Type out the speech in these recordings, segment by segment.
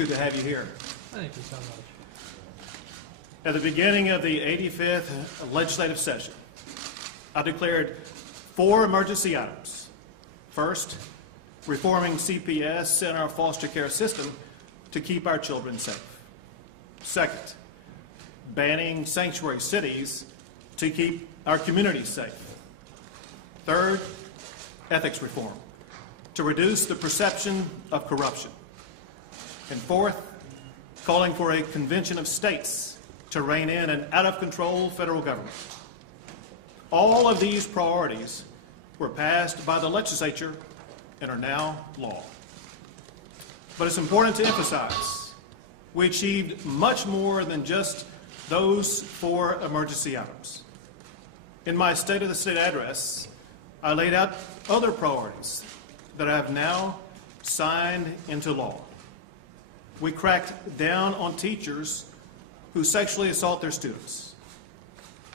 good to have you here. Thank you so much. At the beginning of the 85th legislative session, I declared 4 emergency items. First, reforming CPS and our foster care system to keep our children safe. Second, banning sanctuary cities to keep our communities safe. Third, ethics reform to reduce the perception of corruption. And fourth, calling for a convention of states to rein in an out-of-control federal government. All of these priorities were passed by the legislature and are now law. But it's important to emphasize, we achieved much more than just those 4 emergency items. In my State of the State address, I laid out other priorities that I have now signed into law. We cracked down on teachers who sexually assault their students.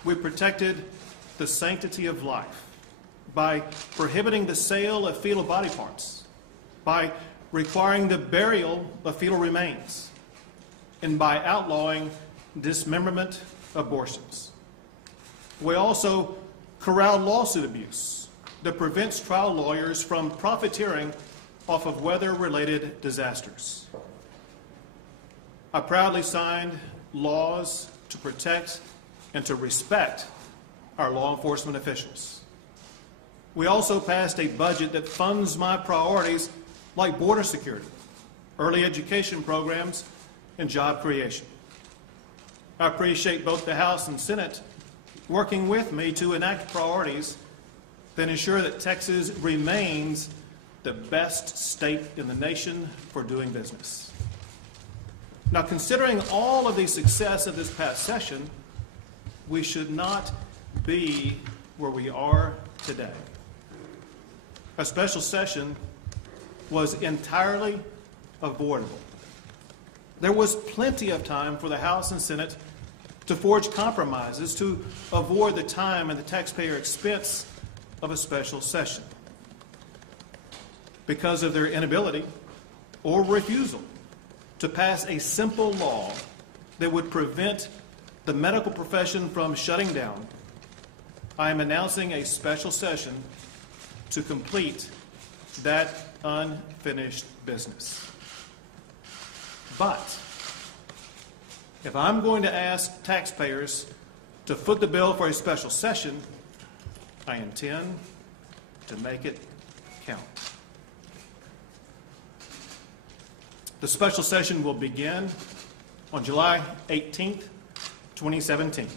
We protected the sanctity of life by prohibiting the sale of fetal body parts, by requiring the burial of fetal remains, and by outlawing dismemberment abortions. We also corralled lawsuit abuse that prevents trial lawyers from profiteering off of weather-related disasters. I proudly signed laws to protect and to respect our law enforcement officials. We also passed a budget that funds my priorities like border security, early education programs, and job creation. I appreciate both the House and Senate working with me to enact priorities that ensure that Texas remains the best state in the nation for doing business. Now, considering all of the success of this past session, we should not be where we are today. A special session was entirely avoidable. There was plenty of time for the House and Senate to forge compromises to avoid the time and the taxpayer expense of a special session. Because of their inability or refusal to pass a simple law that would prevent the medical profession from shutting down, I am announcing a special session to complete that unfinished business. But if I'm going to ask taxpayers to foot the bill for a special session, I intend to make it count. The special session will begin on July 18th, 2017.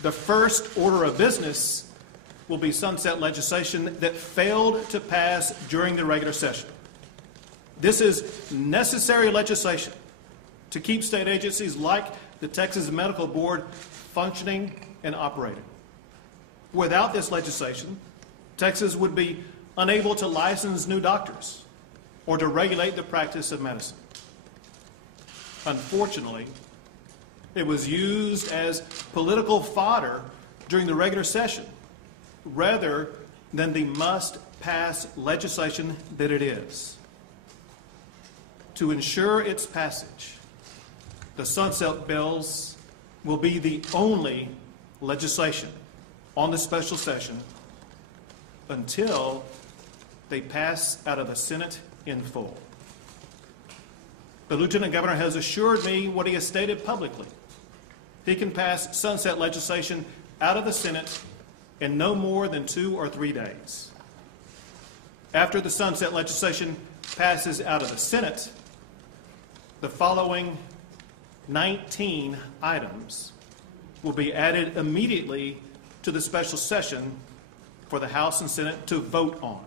The first order of business will be sunset legislation that failed to pass during the regular session. This is necessary legislation to keep state agencies like the Texas Medical Board functioning and operating. Without this legislation, Texas would be unable to license new doctors or to regulate the practice of medicine. Unfortunately, it was used as political fodder during the regular session rather than the must-pass legislation that it is. To ensure its passage, the sunset bills will be the only legislation on the special session until they pass out of the Senate in full. The Lieutenant Governor has assured me what he has stated publicly. He can pass sunset legislation out of the Senate in no more than 2 or 3 days. After the sunset legislation passes out of the Senate, the following 19 items will be added immediately to the special session for the House and Senate to vote on.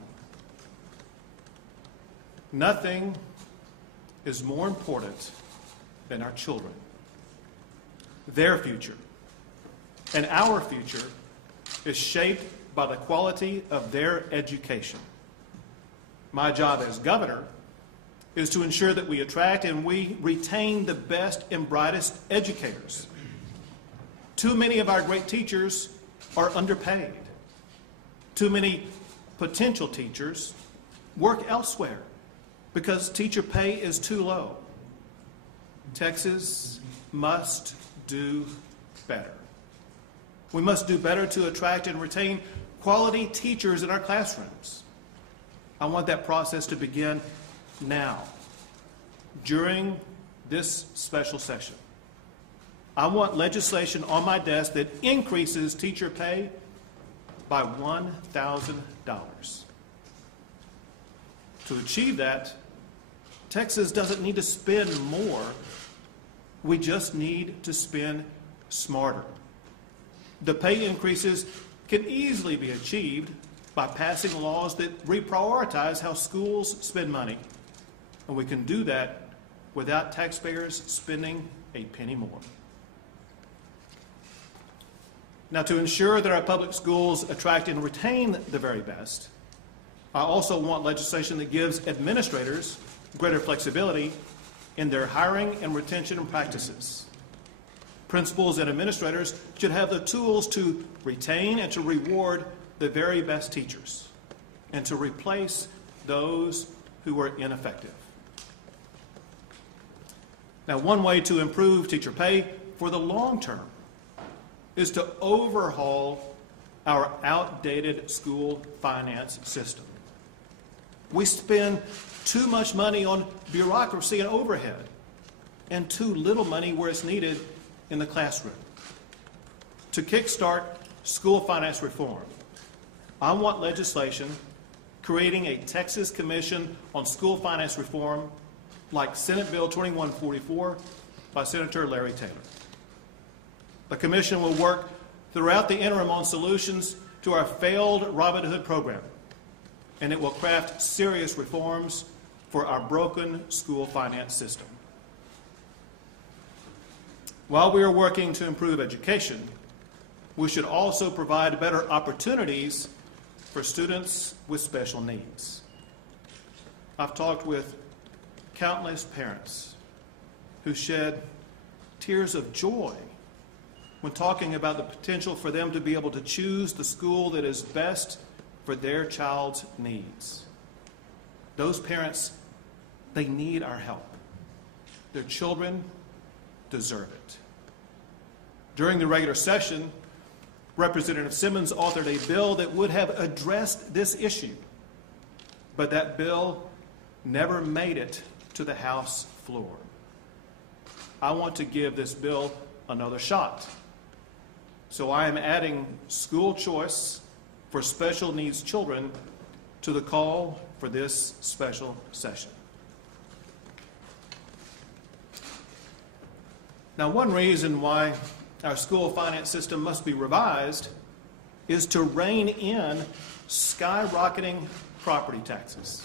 Nothing is more important than our children, their future, and our future is shaped by the quality of their education. My job as governor is to ensure that we attract and we retain the best and brightest educators. Too many of our great teachers are underpaid. Too many potential teachers work elsewhere because teacher pay is too low. Texas must do better. We must do better to attract and retain quality teachers in our classrooms. I want that process to begin now, during this special session. I want legislation on my desk that increases teacher pay by $1,000. To achieve that, Texas doesn't need to spend more. We just need to spend smarter. The pay increases can easily be achieved by passing laws that reprioritize how schools spend money. And we can do that without taxpayers spending a penny more. Now, to ensure that our public schools attract and retain the very best, I also want legislation that gives administrators greater flexibility in their hiring and retention practices. Principals and administrators should have the tools to retain and to reward the very best teachers and to replace those who are ineffective. Now, one way to improve teacher pay for the long term is to overhaul our outdated school finance system. We spend too much money on bureaucracy and overhead and too little money where it's needed in the classroom. To kickstart school finance reform, I want legislation creating a Texas Commission on School Finance Reform like Senate Bill 2144 by Senator Larry Taylor. The commission will work throughout the interim on solutions to our failed Robin Hood program, and it will craft serious reforms for our broken school finance system. While we are working to improve education, we should also provide better opportunities for students with special needs. I've talked with countless parents who shed tears of joy when talking about the potential for them to be able to choose the school that is best for their child's needs. Those parents, they need our help. Their children deserve it. During the regular session, Representative Simmons authored a bill that would have addressed this issue, but that bill never made it to the House floor. I want to give this bill another shot. So I am adding school choice for special needs children to the call for this special session. Now, one reason why our school finance system must be revised is to rein in skyrocketing property taxes.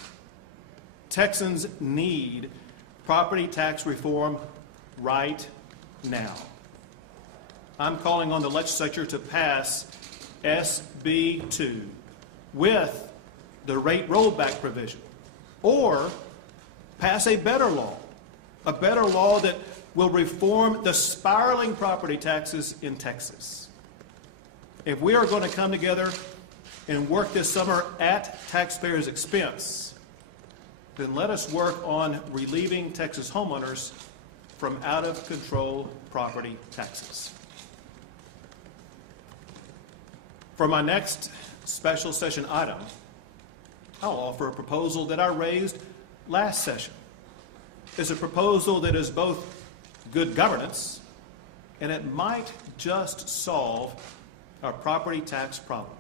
Texans need property tax reform right now. I'm calling on the legislature to pass SB 2 with the rate rollback provision, or pass a better law that will reform the spiraling property taxes in Texas. If we are going to come together and work this summer at taxpayers' expense, then let us work on relieving Texas homeowners from out-of-control property taxes. For my next special session item, I'll offer a proposal that I raised last session. It's a proposal that is both good governance, and it might just solve our property tax problem.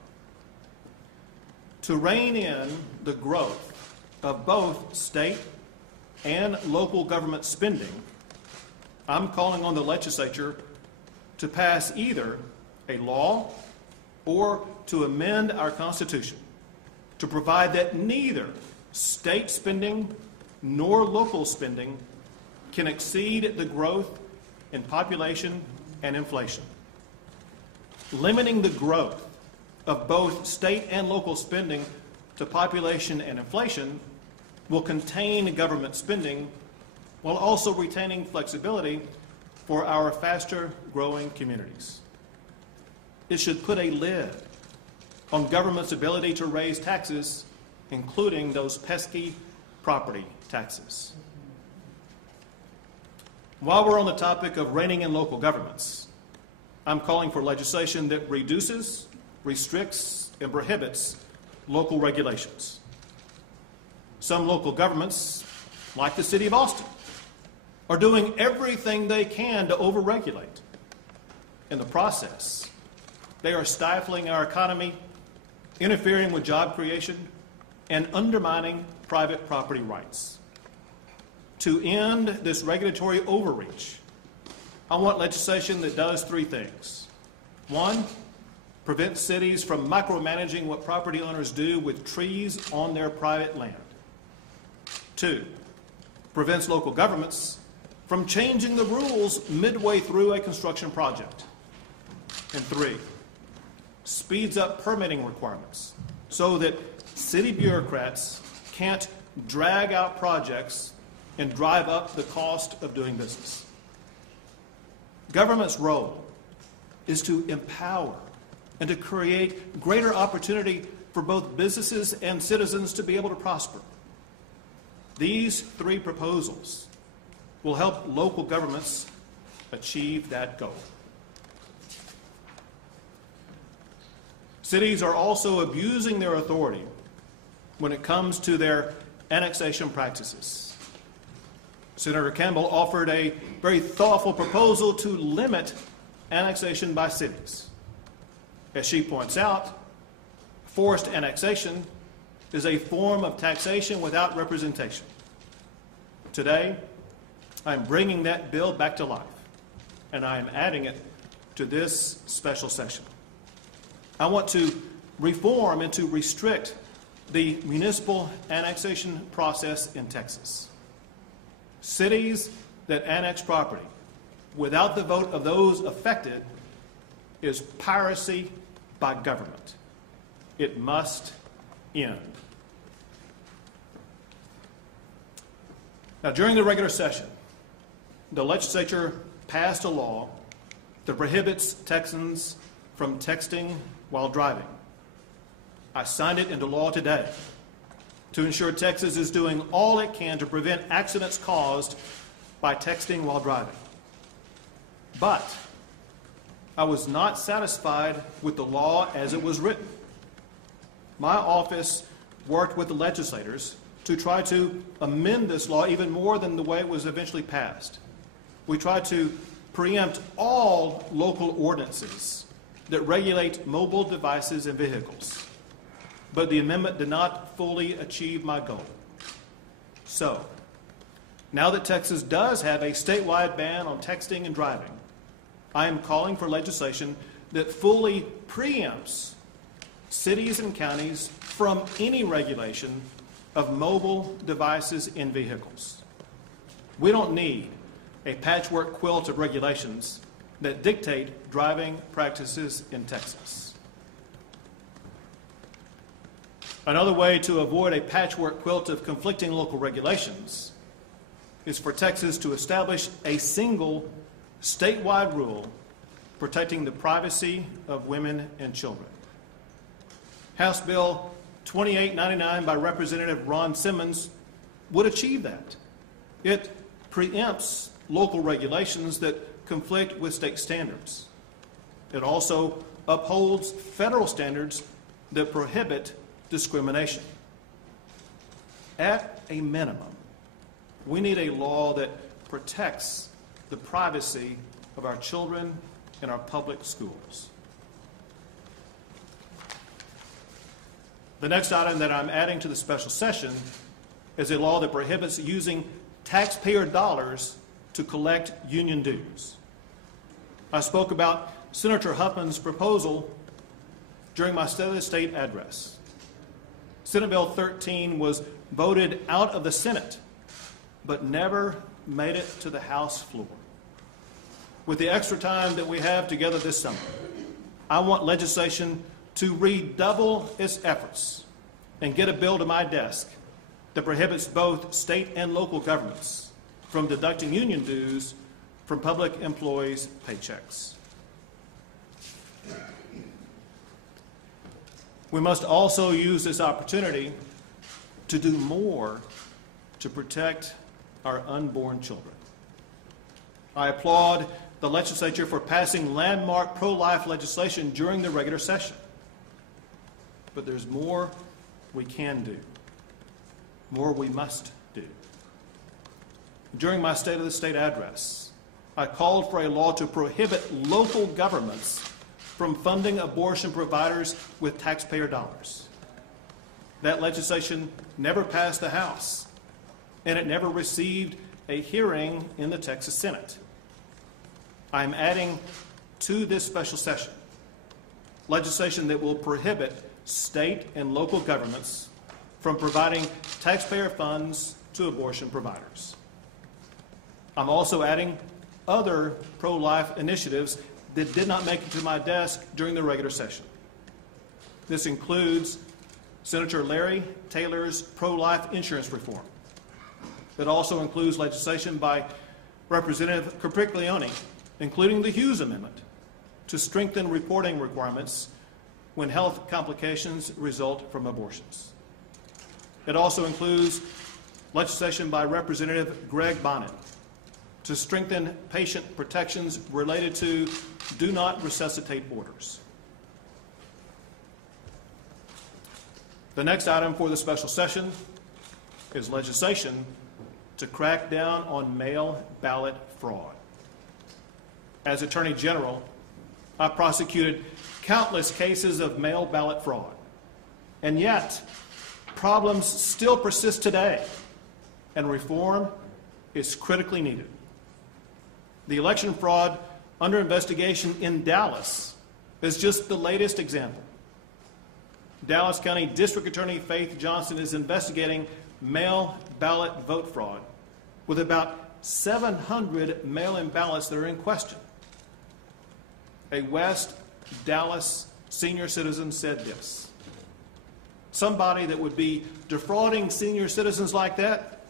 To rein in the growth of both state and local government spending, I'm calling on the legislature to pass either a law or to amend our Constitution to provide that neither state spending nor local spending can exceed the growth in population and inflation. Limiting the growth of both state and local spending to population and inflation will contain government spending while also retaining flexibility for our faster growing communities. It should put a lid on government's ability to raise taxes, including those pesky property taxes. While we're on the topic of reining in local governments, I'm calling for legislation that reduces, restricts, and prohibits local regulations. Some local governments, like the City of Austin, are doing everything they can to overregulate. In the process, they are stifling our economy, interfering with job creation, and undermining private property rights. To end this regulatory overreach, I want legislation that does three things. One, prevents cities from micromanaging what property owners do with trees on their private land. Two, prevents local governments from changing the rules midway through a construction project. And three, speeds up permitting requirements so that city bureaucrats can't drag out projects and drive up the cost of doing business. Government's role is to empower and to create greater opportunity for both businesses and citizens to be able to prosper. These three proposals will help local governments achieve that goal. Cities are also abusing their authority when it comes to their annexation practices. Senator Campbell offered a very thoughtful proposal to limit annexation by cities. As she points out, forced annexation is a form of taxation without representation. Today, I'm bringing that bill back to life, and I am adding it to this special session. I want to reform and to restrict the municipal annexation process in Texas. Cities that annex property without the vote of those affected is piracy by government. It must end. Now, during the regular session, the legislature passed a law that prohibits Texans from texting while driving. I signed it into law today to ensure Texas is doing all it can to prevent accidents caused by texting while driving. But I was not satisfied with the law as it was written. My office worked with the legislators to try to amend this law even more than the way it was eventually passed. We tried to preempt all local ordinances that regulate mobile devices and vehicles. But the amendment did not fully achieve my goal. So, now that Texas does have a statewide ban on texting and driving, I am calling for legislation that fully preempts cities and counties from any regulation of mobile devices in vehicles. We don't need a patchwork quilt of regulations that dictate driving practices in Texas. Another way to avoid a patchwork quilt of conflicting local regulations is for Texas to establish a single statewide rule protecting the privacy of women and children. House Bill 2899 by Representative Ron Simmons would achieve that. It preempts local regulations that conflict with state standards. It also upholds federal standards that prohibit discrimination. At a minimum, we need a law that protects the privacy of our children in our public schools. The next item that I'm adding to the special session is a law that prohibits using taxpayer dollars to collect union dues. I spoke about Senator Huffman's proposal during my State of the State address. Senate Bill 13 was voted out of the Senate, but never made it to the House floor. With the extra time that we have together this summer, I want legislation to redouble its efforts and get a bill to my desk that prohibits both state and local governments from deducting union dues from public employees' paychecks. We must also use this opportunity to do more to protect our unborn children. I applaud the legislature for passing landmark pro-life legislation during the regular session. But there's more we can do, more we must do. During my State of the State address, I called for a law to prohibit local governments from funding abortion providers with taxpayer dollars. That legislation never passed the House, and it never received a hearing in the Texas Senate. I'm adding to this special session legislation that will prohibit state and local governments from providing taxpayer funds to abortion providers. I'm also adding other pro-life initiatives that did not make it to my desk during the regular session. This includes Senator Larry Taylor's pro-life insurance reform. It also includes legislation by Representative Capriglione, including the Hughes Amendment, to strengthen reporting requirements when health complications result from abortions. It also includes legislation by Representative Greg Abbott to strengthen patient protections related to do not resuscitate orders. The next item for the special session is legislation to crack down on mail ballot fraud. As Attorney General, I prosecuted countless cases of mail ballot fraud, and yet problems still persist today, and reform is critically needed. The election fraud under investigation in Dallas is just the latest example. Dallas County District Attorney Faith Johnson is investigating mail ballot vote fraud with about 700 mail-in ballots that are in question. A West Dallas senior citizen said this: somebody that would be defrauding senior citizens like that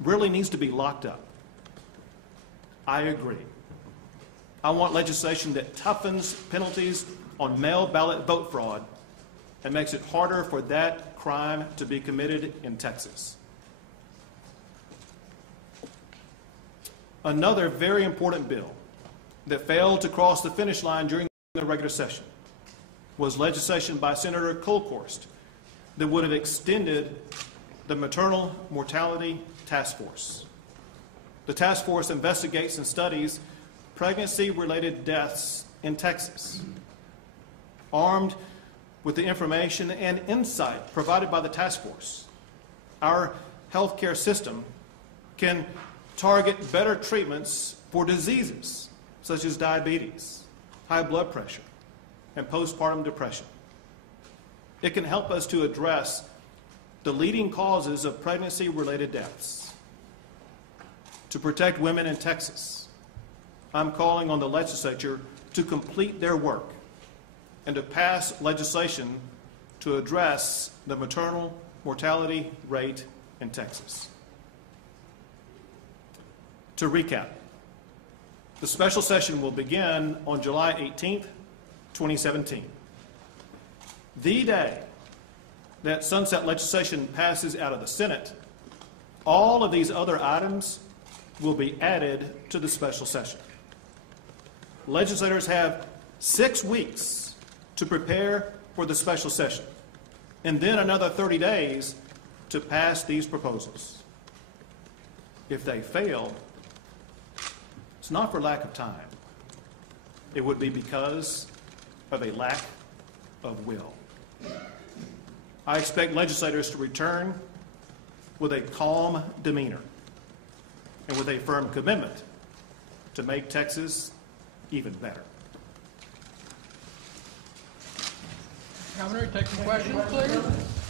really needs to be locked up. I agree. I want legislation that toughens penalties on mail ballot vote fraud and makes it harder for that crime to be committed in Texas. Another very important bill that failed to cross the finish line during the regular session was legislation by Senator Kolkhorst that would have extended the Maternal Mortality Task Force. The task force investigates and studies pregnancy-related deaths in Texas. Armed with the information and insight provided by the task force, our healthcare system can target better treatments for diseases such as diabetes, high blood pressure, and postpartum depression. It can help us to address the leading causes of pregnancy-related deaths. To protect women in Texas, I'm calling on the legislature to complete their work and to pass legislation to address the maternal mortality rate in Texas. To recap, the special session will begin on July 18th, 2017. The day that sunset legislation passes out of the Senate, all of these other items will be added to the special session. Legislators have 6 weeks to prepare for the special session, and then another 30 days to pass these proposals. If they fail, it's not for lack of time. It would be because of a lack of will. I expect legislators to return with a calm demeanor and with a firm commitment to make Texas even better. Governor, take some questions, please.